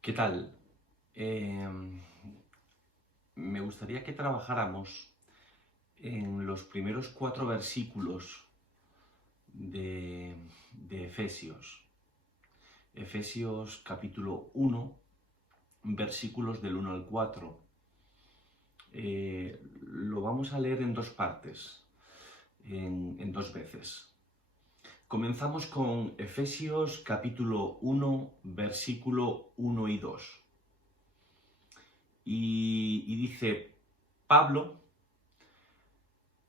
¿Qué tal? Eh, Me gustaría que trabajáramos en los primeros 4 versículos de Efesios. Efesios capítulo 1, versículos del 1 al 4. Lo vamos a leer en 2 partes, en 2 veces. Comenzamos con Efesios capítulo 1, versículo 1 y 2. Y dice Pablo,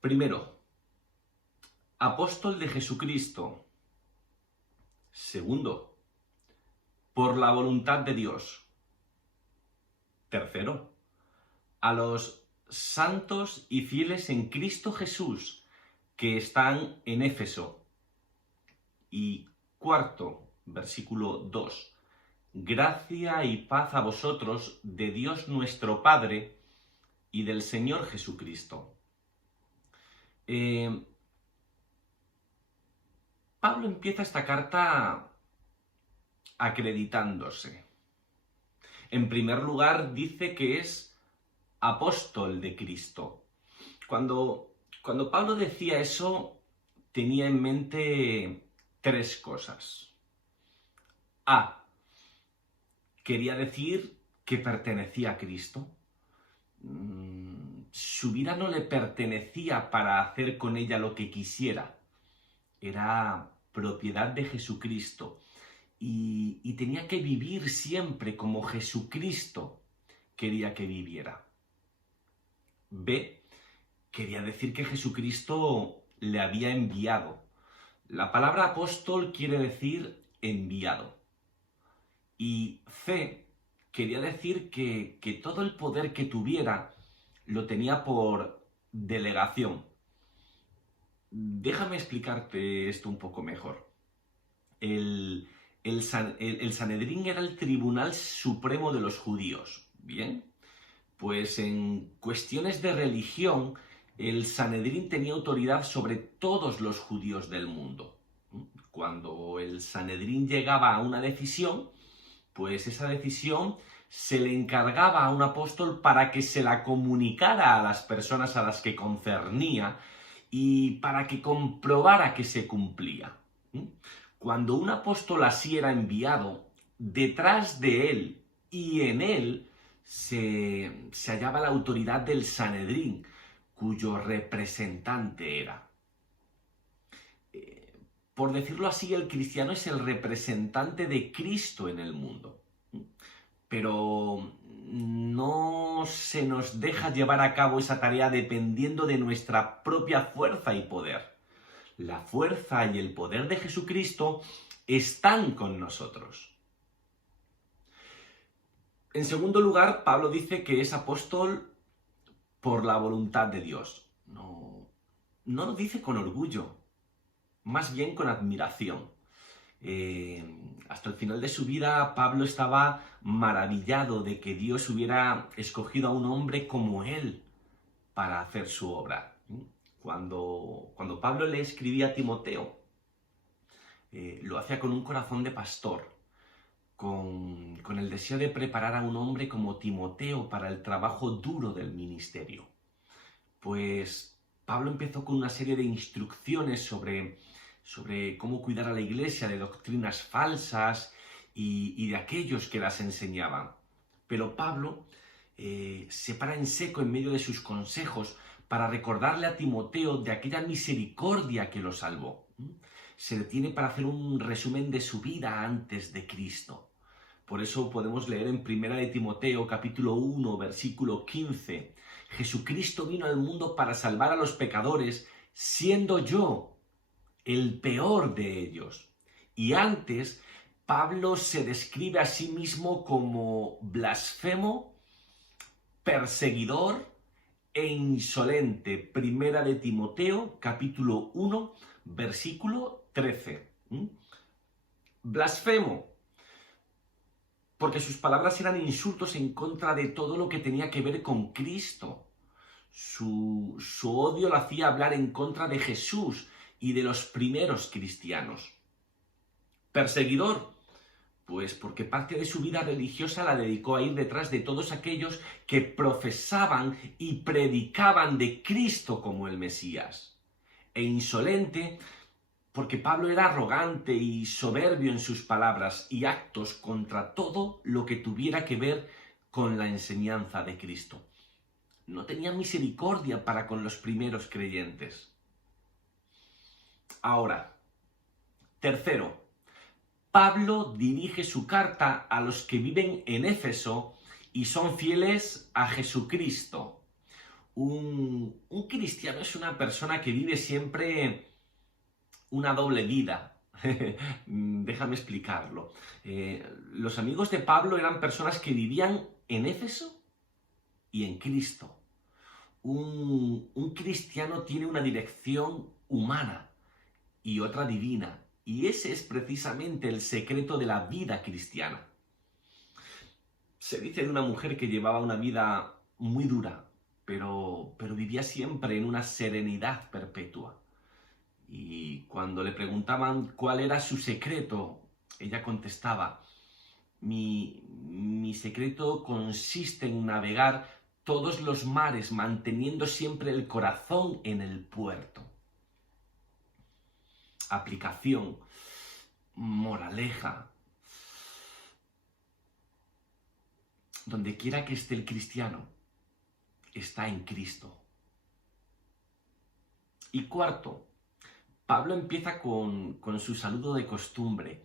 primero, apóstol de Jesucristo. Segundo, por la voluntad de Dios. Tercero, a los santos y fieles en Cristo Jesús que están en Éfeso. Y cuarto, versículo 2. Gracia y paz a vosotros de Dios nuestro Padre y del Señor Jesucristo. Pablo empieza esta carta acreditándose. En primer lugar, dice que es apóstol de Cristo. Cuando Pablo decía eso, tenía en mente 3 cosas. A. Quería decir que pertenecía a Cristo. Su vida no le pertenecía para hacer con ella lo que quisiera. Era propiedad de Jesucristo. Y tenía que vivir siempre como Jesucristo quería que viviera. B. Quería decir que Jesucristo le había enviado. La palabra apóstol quiere decir enviado. Y C. Quería decir que todo el poder que tuviera lo tenía por delegación. Déjame explicarte esto un poco mejor. El Sanedrín era el tribunal supremo de los judíos. Bien, pues en cuestiones de religión, el Sanedrín tenía autoridad sobre todos los judíos del mundo. Cuando el Sanedrín llegaba a una decisión, pues esa decisión se le encargaba a un apóstol para que se la comunicara a las personas a las que concernía y para que comprobara que se cumplía. Cuando un apóstol así era enviado, detrás de él y en él se hallaba la autoridad del Sanedrín, cuyo representante era. Por decirlo así, el cristiano es el representante de Cristo en el mundo. Pero no se nos deja llevar a cabo esa tarea dependiendo de nuestra propia fuerza y poder. La fuerza y el poder de Jesucristo están con nosotros. En segundo lugar, Pablo dice que es apóstol por la voluntad de Dios. No lo dice con orgullo, más bien con admiración. Hasta el final de su vida, Pablo estaba maravillado de que Dios hubiera escogido a un hombre como él para hacer su obra. Cuando Pablo le escribía a Timoteo, lo hacía con un corazón de pastor, con el deseo de preparar a un hombre como Timoteo para el trabajo duro del ministerio. Pues Pablo empezó con una serie de instrucciones sobre cómo cuidar a la iglesia de doctrinas falsas y de aquellos que las enseñaban. Pero Pablo se para en seco en medio de sus consejos para recordarle a Timoteo de aquella misericordia que lo salvó. Se detiene para hacer un resumen de su vida antes de Cristo. Por eso podemos leer en 1 de Timoteo capítulo 1, versículo 15. Jesucristo vino al mundo para salvar a los pecadores, siendo yo el peor de ellos. Y antes, Pablo se describe a sí mismo como blasfemo, perseguidor e insolente. 1 de Timoteo, capítulo 1, versículo 13. Blasfemo, porque sus palabras eran insultos en contra de todo lo que tenía que ver con Cristo. Su odio lo hacía hablar en contra de Jesús y de los primeros cristianos. Perseguidor, Pues porque parte de su vida religiosa la dedicó a ir detrás de todos aquellos que profesaban y predicaban de Cristo como el Mesías. E insolente porque Pablo era arrogante y soberbio en sus palabras y actos contra todo lo que tuviera que ver con la enseñanza de Cristo. No tenía misericordia para con los primeros creyentes. Ahora, tercero, Pablo dirige su carta a los que viven en Éfeso y son fieles a Jesucristo. Un cristiano es una persona que vive siempre una doble vida. Déjame explicarlo. Los amigos de Pablo eran personas que vivían en Éfeso y en Cristo. Un cristiano tiene una dirección humana y otra divina. Y ese es precisamente el secreto de la vida cristiana. Se dice de una mujer que llevaba una vida muy dura, pero vivía siempre en una serenidad perpetua. Y cuando le preguntaban cuál era su secreto, ella contestaba: mi secreto consiste en navegar todos los mares, manteniendo siempre el corazón en el puerto. Aplicación, moraleja. Donde quiera que esté el cristiano, está en Cristo. Y cuarto, Pablo empieza con su saludo de costumbre: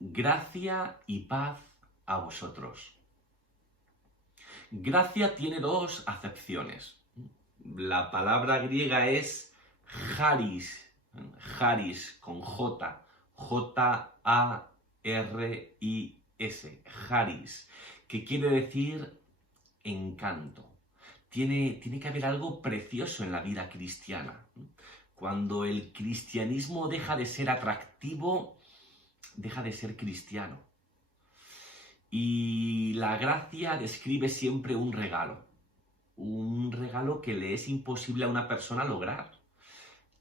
gracia y paz a vosotros. Gracia tiene dos acepciones. La palabra griega es charis, charis con J, J-A-R-I-S, charis, que quiere decir encanto. Tiene que haber algo precioso en la vida cristiana. Cuando el cristianismo deja de ser atractivo, deja de ser cristiano. Y la gracia describe siempre un regalo que le es imposible a una persona lograr,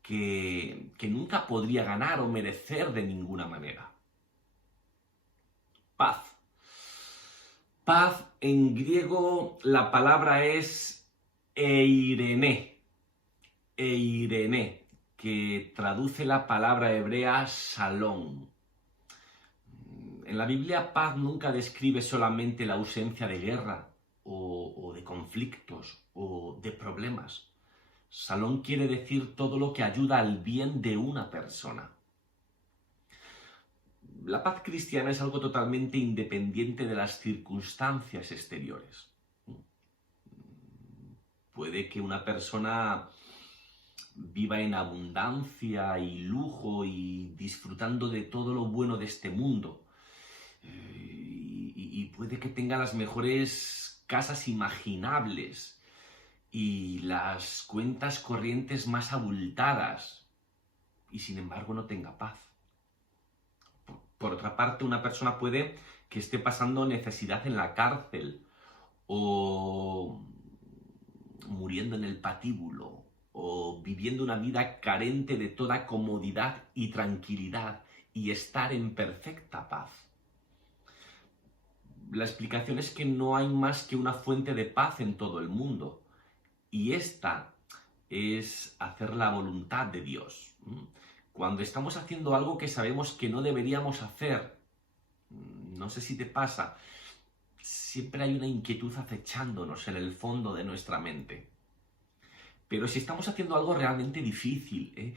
que nunca podría ganar o merecer de ninguna manera. Paz. Paz, en griego la palabra es eirene, que traduce la palabra hebrea shalom. En la Biblia, paz nunca describe solamente la ausencia de guerra o de conflictos o de problemas. Shalom quiere decir todo lo que ayuda al bien de una persona. La paz cristiana es algo totalmente independiente de las circunstancias exteriores. Puede que una persona viva en abundancia y lujo y disfrutando de todo lo bueno de este mundo. Y puede que tenga las mejores casas imaginables y las cuentas corrientes más abultadas y sin embargo no tenga paz. Por otra parte, una persona puede que esté pasando necesidad en la cárcel o muriendo en el patíbulo o viviendo una vida carente de toda comodidad y tranquilidad y estar en perfecta paz. La explicación es que no hay más que una fuente de paz en todo el mundo y esta es hacer la voluntad de Dios. Cuando estamos haciendo algo que sabemos que no deberíamos hacer, no sé si te pasa, siempre hay una inquietud acechándonos en el fondo de nuestra mente. Pero si estamos haciendo algo realmente difícil,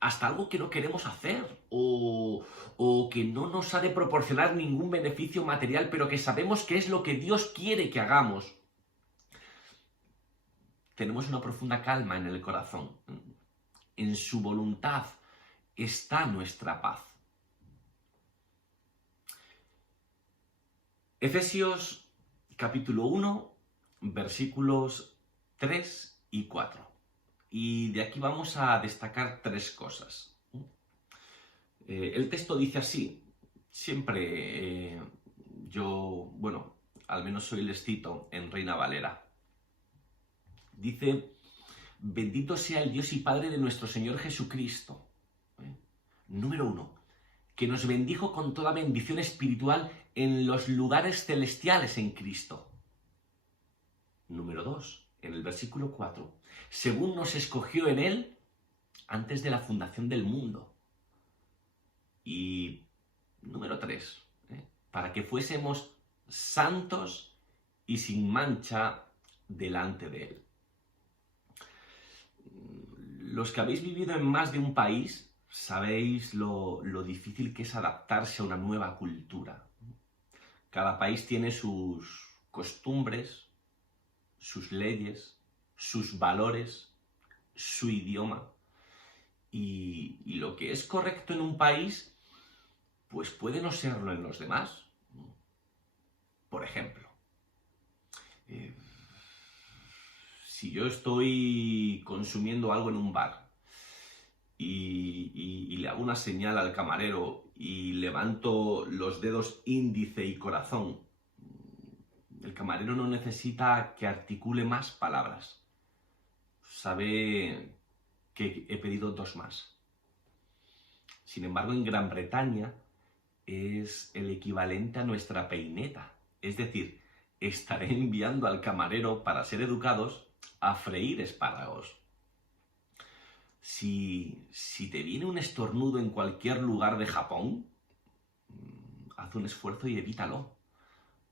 hasta algo que no queremos hacer o que no nos ha de proporcionar ningún beneficio material, pero que sabemos que es lo que Dios quiere que hagamos, tenemos una profunda calma en el corazón. En su voluntad está nuestra paz. Efesios capítulo 1, versículos 3 y 4. Y de aquí vamos a destacar tres cosas. El texto dice así, siempre al menos hoy les cito en Reina Valera. Dice: bendito sea el Dios y Padre de nuestro Señor Jesucristo. Número 1, que nos bendijo con toda bendición espiritual en los lugares celestiales en Cristo. Número 2, en el versículo 4, según nos escogió en Él antes de la fundación del mundo. Y número 3, para que fuésemos santos y sin mancha delante de Él. Los que habéis vivido en más de un país sabéis lo difícil que es adaptarse a una nueva cultura. Cada país tiene sus costumbres, sus leyes, sus valores, su idioma. Y lo que es correcto en un país, pues puede no serlo en los demás. Por ejemplo, si yo estoy consumiendo algo en un bar y le hago una señal al camarero y levanto los dedos índice y corazón, el camarero no necesita que articule más palabras. Sabe que he pedido 2 más. Sin embargo, en Gran Bretaña es el equivalente a nuestra peineta. Es decir, estaré enviando al camarero, para ser educados, a freír espárragos. Si te viene un estornudo en cualquier lugar de Japón, haz un esfuerzo y evítalo.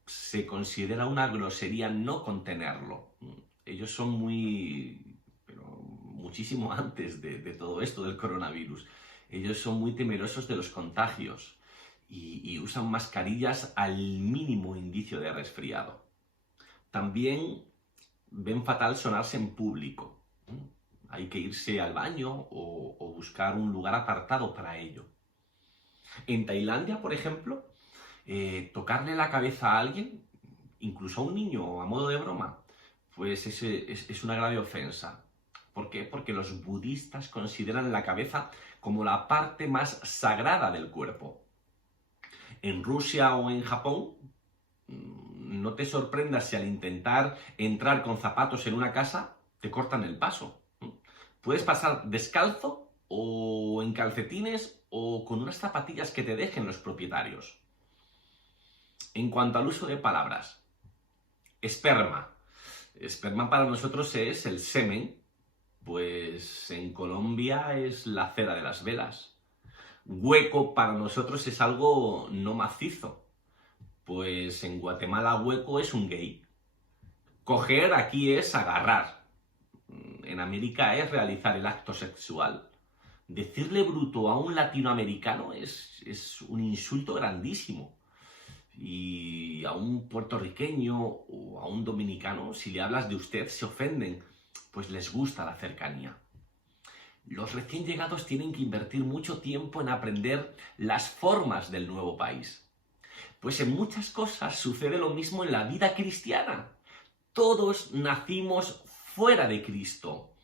Se considera una grosería no contenerlo. Ellos son muchísimo antes de todo esto del coronavirus. Ellos son muy temerosos de los contagios y usan mascarillas al mínimo indicio de resfriado. También ven fatal sonarse en público. Hay que irse al baño o buscar un lugar apartado para ello. En Tailandia, por ejemplo, tocarle la cabeza a alguien, incluso a un niño a modo de broma, pues es una grave ofensa. ¿Por qué? Porque los budistas consideran la cabeza como la parte más sagrada del cuerpo. En Rusia o en Japón, no te sorprendas si al intentar entrar con zapatos en una casa te cortan el paso. Puedes pasar descalzo o en calcetines o con unas zapatillas que te dejen los propietarios. En cuanto al uso de palabras, esperma. Esperma para nosotros es el semen, pues en Colombia es la cera de las velas. Hueco para nosotros es algo no macizo, pues en Guatemala hueco es un gay. Coger aquí es agarrar. En América es realizar el acto sexual. Decirle bruto a un latinoamericano es un insulto grandísimo. Y a un puertorriqueño o a un dominicano, si le hablas de usted, se ofenden, pues les gusta la cercanía. Los recién llegados tienen que invertir mucho tiempo en aprender las formas del nuevo país. Pues en muchas cosas sucede lo mismo en la vida cristiana. Todos nacimos fuera de Cristo,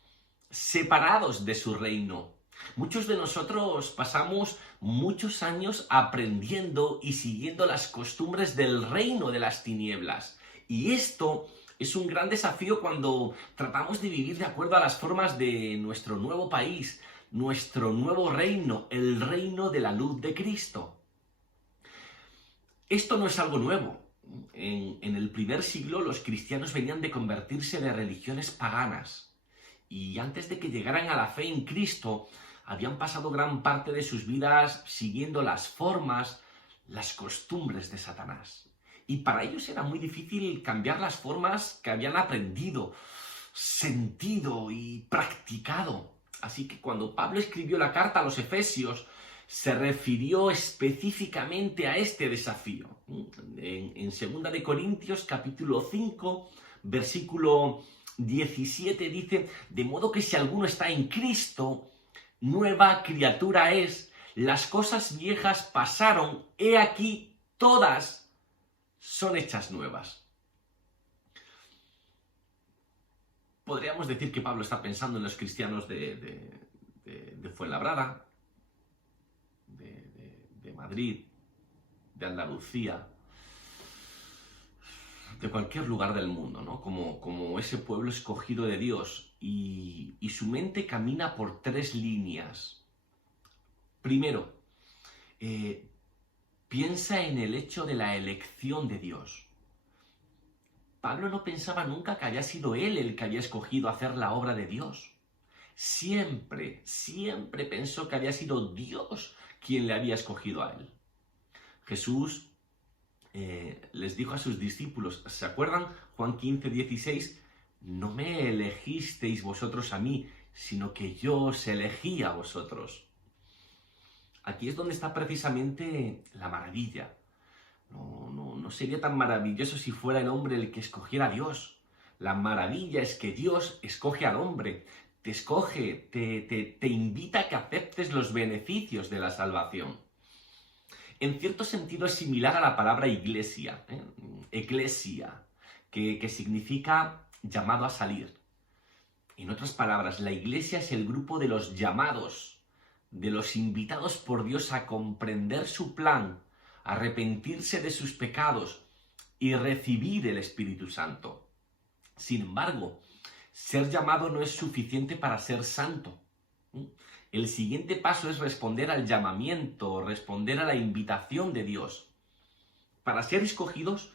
separados de su reino. Muchos de nosotros pasamos muchos años aprendiendo y siguiendo las costumbres del reino de las tinieblas. Y esto es un gran desafío cuando tratamos de vivir de acuerdo a las formas de nuestro nuevo país, nuestro nuevo reino, el reino de la luz de Cristo. Esto no es algo nuevo. En el primer siglo los cristianos venían de convertirse de religiones paganas. Y antes de que llegaran a la fe en Cristo, habían pasado gran parte de sus vidas siguiendo las formas, las costumbres de Satanás. Y para ellos era muy difícil cambiar las formas que habían aprendido, sentido y practicado. Así que cuando Pablo escribió la carta a los Efesios, se refirió específicamente a este desafío. En 2 de Corintios, capítulo 5, versículo 17, dice: de modo que si alguno está en Cristo, nueva criatura es, las cosas viejas pasaron, he aquí todas son hechas nuevas. Podríamos decir que Pablo está pensando en los cristianos de Fuenlabrada, de Madrid, de Andalucía, de cualquier lugar del mundo, ¿no? Como ese pueblo escogido de Dios, y su mente camina por 3 líneas. Primero, piensa en el hecho de la elección de Dios. Pablo no pensaba nunca que había sido él el que había escogido hacer la obra de Dios. Siempre pensó que había sido Dios quien le había escogido a él. Jesús les dijo a sus discípulos, ¿se acuerdan? Juan 15, 16, no me elegisteis vosotros a mí, sino que yo os elegí a vosotros. Aquí es donde está precisamente la maravilla. No sería tan maravilloso si fuera el hombre el que escogiera a Dios. La maravilla es que Dios escoge al hombre, te escoge, te invita a que aceptes los beneficios de la salvación. En cierto sentido es similar a la palabra iglesia, eclesia, que significa llamado a salir. En otras palabras, la iglesia es el grupo de los llamados, de los invitados por Dios a comprender su plan, a arrepentirse de sus pecados y recibir el Espíritu Santo. Sin embargo, ser llamado no es suficiente para ser santo. El siguiente paso es responder al llamamiento, responder a la invitación de Dios. Para ser escogidos,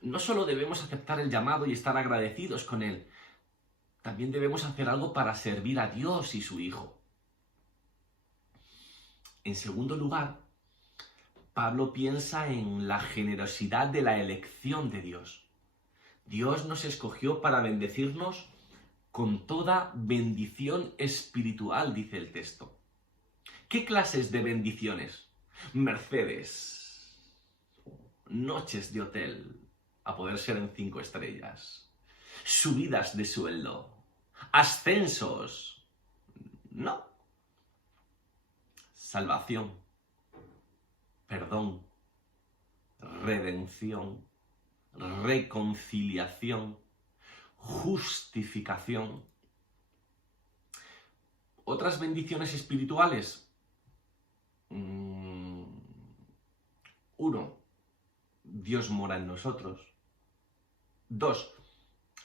no solo debemos aceptar el llamado y estar agradecidos con él, también debemos hacer algo para servir a Dios y su Hijo. En segundo lugar, Pablo piensa en la generosidad de la elección de Dios. Dios nos escogió para bendecirnos con toda bendición espiritual, dice el texto. ¿Qué clases de bendiciones? Mercedes, noches de hotel, a poder ser en 5 estrellas, subidas de sueldo, ascensos. No. Salvación, perdón, redención, reconciliación, justificación. ¿Otras bendiciones espirituales? 1. Dios mora en nosotros. 2.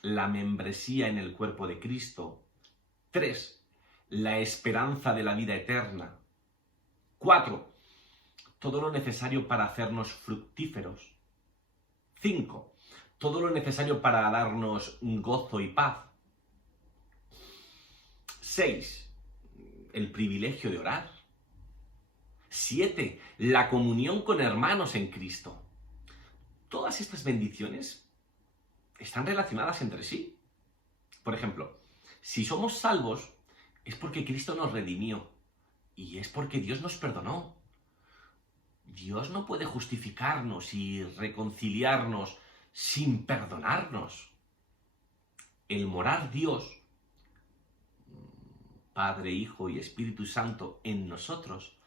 La membresía en el cuerpo de Cristo. 3. La esperanza de la vida eterna. 4. Todo lo necesario para hacernos fructíferos. 5. Todo lo necesario para darnos gozo y paz. 6. El privilegio de orar. 7. La comunión con hermanos en Cristo. Todas estas bendiciones están relacionadas entre sí. Por ejemplo, si somos salvos es porque Cristo nos redimió y es porque Dios nos perdonó. Dios no puede justificarnos y reconciliarnos sin perdonarnos. El morar Dios, Padre, Hijo y Espíritu Santo en nosotros,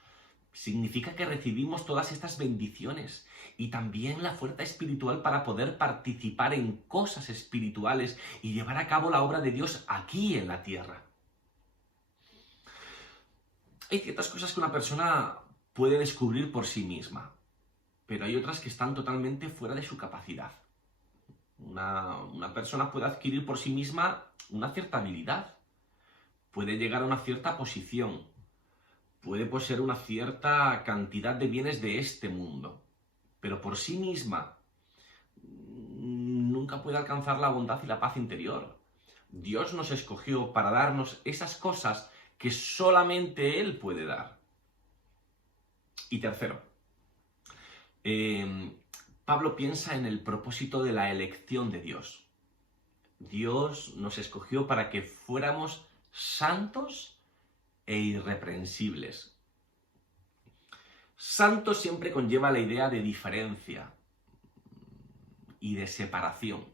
significa que recibimos todas estas bendiciones y también la fuerza espiritual para poder participar en cosas espirituales y llevar a cabo la obra de Dios aquí en la tierra. Hay ciertas cosas que una persona puede descubrir por sí misma, pero hay otras que están totalmente fuera de su capacidad. Una persona puede adquirir por sí misma una cierta habilidad, puede llegar a una cierta posición, puede poseer una cierta cantidad de bienes de este mundo, pero por sí misma nunca puede alcanzar la bondad y la paz interior. Dios nos escogió para darnos esas cosas que solamente Él puede dar. Y tercero, Pablo piensa en el propósito de la elección de Dios. Dios nos escogió para que fuéramos santos e irreprensibles. Santo siempre conlleva la idea de diferencia y de separación.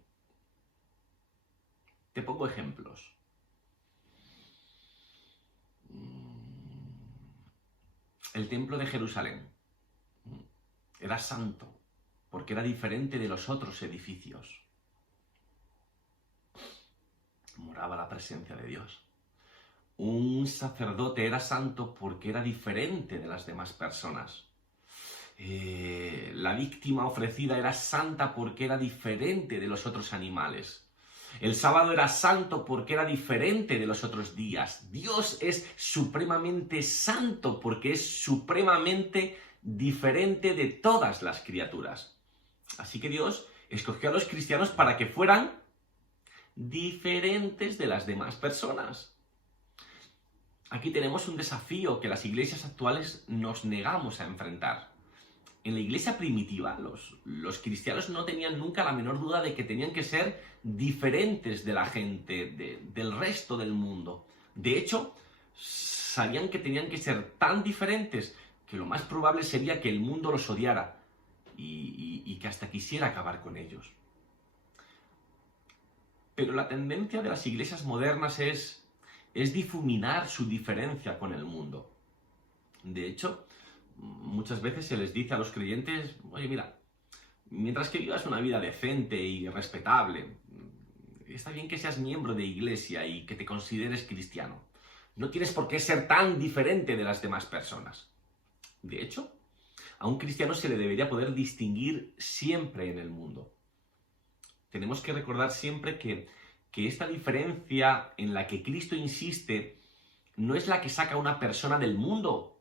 Te pongo ejemplos. El templo de Jerusalén era santo porque era diferente de los otros edificios. Moraba la presencia de Dios. Un sacerdote era santo porque era diferente de las demás personas. La víctima ofrecida era santa porque era diferente de los otros animales. El sábado era santo porque era diferente de los otros días. Dios es supremamente santo porque es supremamente diferente de todas las criaturas. Así que Dios escogió a los cristianos para que fueran diferentes de las demás personas. Aquí tenemos un desafío que las iglesias actuales nos negamos a enfrentar. En la iglesia primitiva, los cristianos no tenían nunca la menor duda de que tenían que ser diferentes de la gente, del resto del mundo. De hecho, sabían que tenían que ser tan diferentes que lo más probable sería que el mundo los odiara y que hasta quisiera acabar con ellos. Pero la tendencia de las iglesias modernas es difuminar su diferencia con el mundo. De hecho, muchas veces se les dice a los creyentes, oye, mira, mientras que vivas una vida decente y respetable, está bien que seas miembro de iglesia y que te consideres cristiano. No tienes por qué ser tan diferente de las demás personas. De hecho, a un cristiano se le debería poder distinguir siempre en el mundo. Tenemos que recordar siempre que esta diferencia en la que Cristo insiste no es la que saca a una persona del mundo,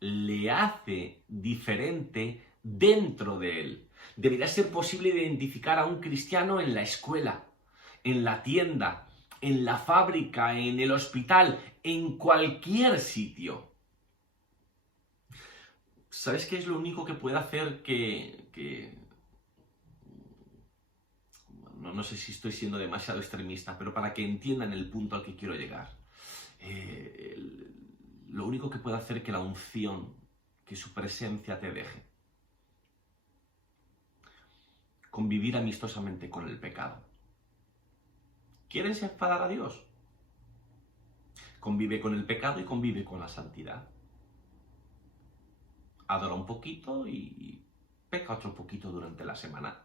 le hace diferente dentro de él. Debería ser posible identificar a un cristiano en la escuela, en la tienda, en la fábrica, en el hospital, en cualquier sitio. ¿Sabes qué es lo único que puede hacer no sé si estoy siendo demasiado extremista, pero para que entiendan el punto al que quiero llegar. Lo único que puede hacer que la unción, que su presencia te deje. Convivir amistosamente con el pecado. ¿Quieres enfadar a Dios? Convive con el pecado y convive con la santidad. Adora un poquito y peca otro poquito durante la semana.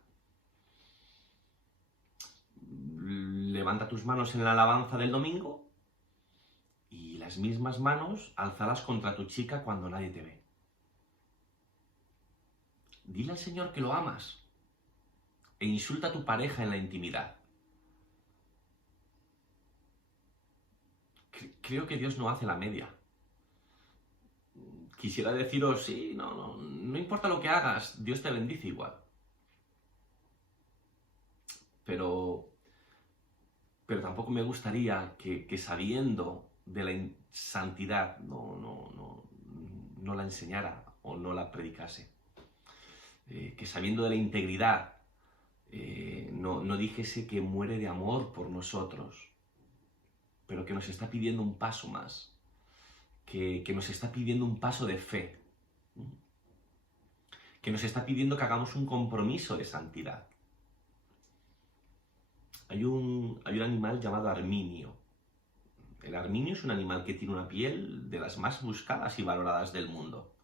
Levanta tus manos en la alabanza del domingo y las mismas manos álzalas contra tu chica cuando nadie te ve. Dile al Señor que lo amas e insulta a tu pareja en la intimidad. Creo que Dios no hace la media. Quisiera deciros, sí, no importa lo que hagas, Dios te bendice igual. Pero tampoco me gustaría que sabiendo de la santidad no la enseñara o no la predicase. Que sabiendo de la integridad no dijese que muere de amor por nosotros, pero que nos está pidiendo un paso más, que nos está pidiendo un paso de fe, que nos está pidiendo que hagamos un compromiso de santidad. Hay un animal llamado arminio. El arminio es un animal que tiene una piel de las más buscadas y valoradas del mundo.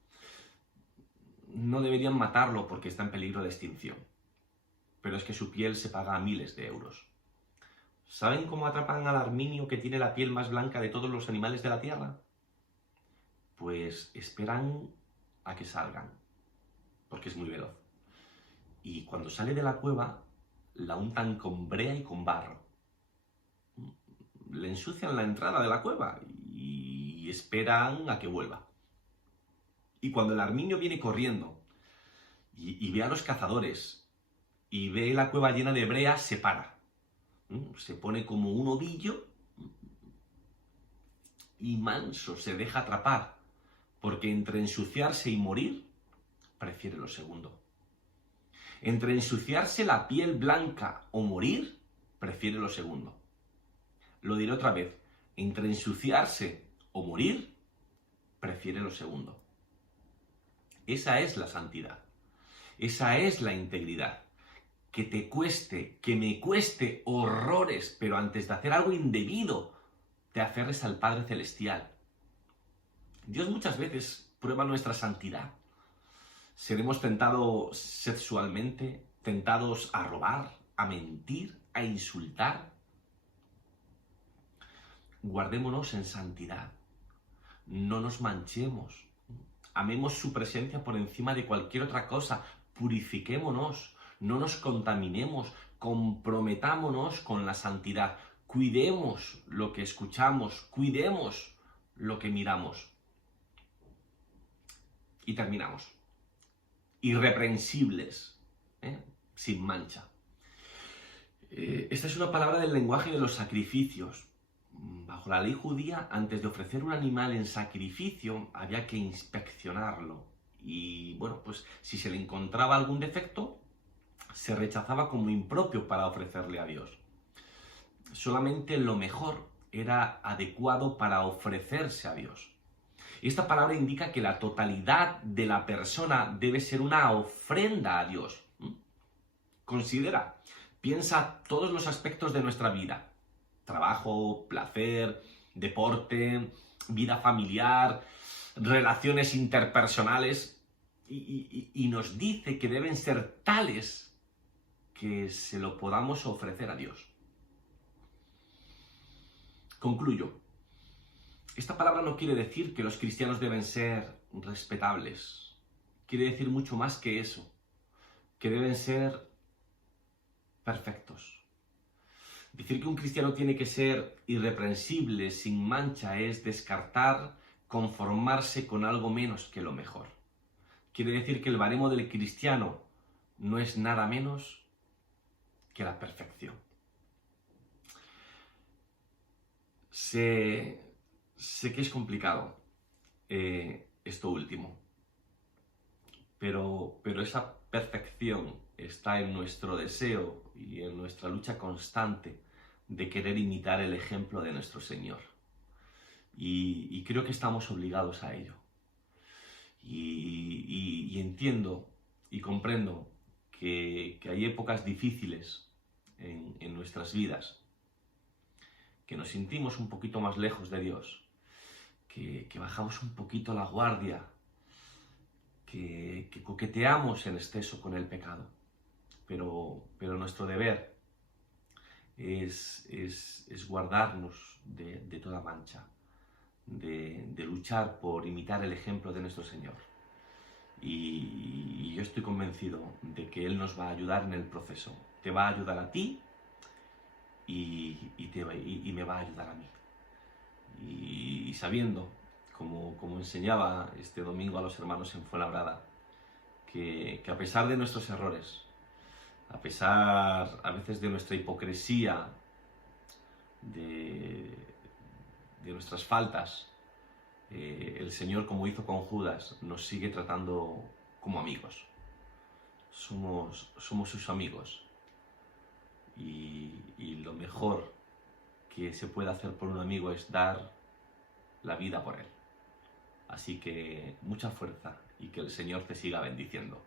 No deberían matarlo porque está en peligro de extinción, pero es que su piel se paga a miles de euros. ¿Saben cómo atrapan al arminio que tiene la piel más blanca de todos los animales de la Tierra? Pues esperan a que salgan, porque es muy veloz. Y cuando sale de la cueva, la untan con brea y con barro. Le ensucian la entrada de la cueva y esperan a que vuelva. Y cuando el arminio viene corriendo y ve a los cazadores y ve la cueva llena de brea, se para. Se pone como un ovillo y manso se deja atrapar, porque entre ensuciarse y morir, prefiere lo segundo. Entre ensuciarse la piel blanca o morir, prefiere lo segundo. Lo diré otra vez, entre ensuciarse o morir, prefiere lo segundo. Esa es la santidad, esa es la integridad. Que te cueste, que me cueste horrores, pero antes de hacer algo indebido, te aferres al Padre Celestial. Dios muchas veces prueba nuestra santidad. Seremos tentados sexualmente, tentados a robar, a mentir, a insultar. Guardémonos en santidad. No nos manchemos. Amemos su presencia por encima de cualquier otra cosa. Purifiquémonos. No nos contaminemos, comprometámonos con la santidad, cuidemos lo que escuchamos, cuidemos lo que miramos. Y terminamos. Irreprensibles, sin mancha. Esta es una palabra del lenguaje de los sacrificios. Bajo la ley judía, antes de ofrecer un animal en sacrificio, había que inspeccionarlo. Y bueno, pues si se le encontraba algún defecto, se rechazaba como impropio para ofrecerle a Dios. Solamente lo mejor era adecuado para ofrecerse a Dios. Y esta palabra indica que la totalidad de la persona debe ser una ofrenda a Dios. Considera, piensa todos los aspectos de nuestra vida. Trabajo, placer, deporte, vida familiar, relaciones interpersonales. Y nos dice que deben ser tales que se lo podamos ofrecer a Dios. Concluyo. Esta palabra no quiere decir que los cristianos deben ser respetables. Quiere decir mucho más que eso. Que deben ser perfectos. Decir que un cristiano tiene que ser irreprensible, sin mancha, es descartar, conformarse con algo menos que lo mejor. Quiere decir que el baremo del cristiano no es nada menos que la perfección. Sé que es complicado esto último, pero esa perfección está en nuestro deseo y en nuestra lucha constante de querer imitar el ejemplo de nuestro Señor. Y creo que estamos obligados a ello. Y entiendo y comprendo que hay épocas difíciles en nuestras vidas, que nos sentimos un poquito más lejos de Dios, que bajamos un poquito la guardia, que coqueteamos en exceso con el pecado. Pero nuestro deber es guardarnos de toda mancha, de luchar por imitar el ejemplo de nuestro Señor. Y yo estoy convencido de que Él nos va a ayudar en el proceso. Te va a ayudar a ti y me va a ayudar a mí. Y sabiendo, como enseñaba este domingo a los hermanos en Fuenlabrada, que a pesar de nuestros errores, a pesar a veces de nuestra hipocresía, de nuestras faltas, el Señor, como hizo con Judas, nos sigue tratando como amigos. Somos sus amigos. Y lo mejor que se puede hacer por un amigo es dar la vida por él. Así que mucha fuerza y que el Señor te siga bendiciendo.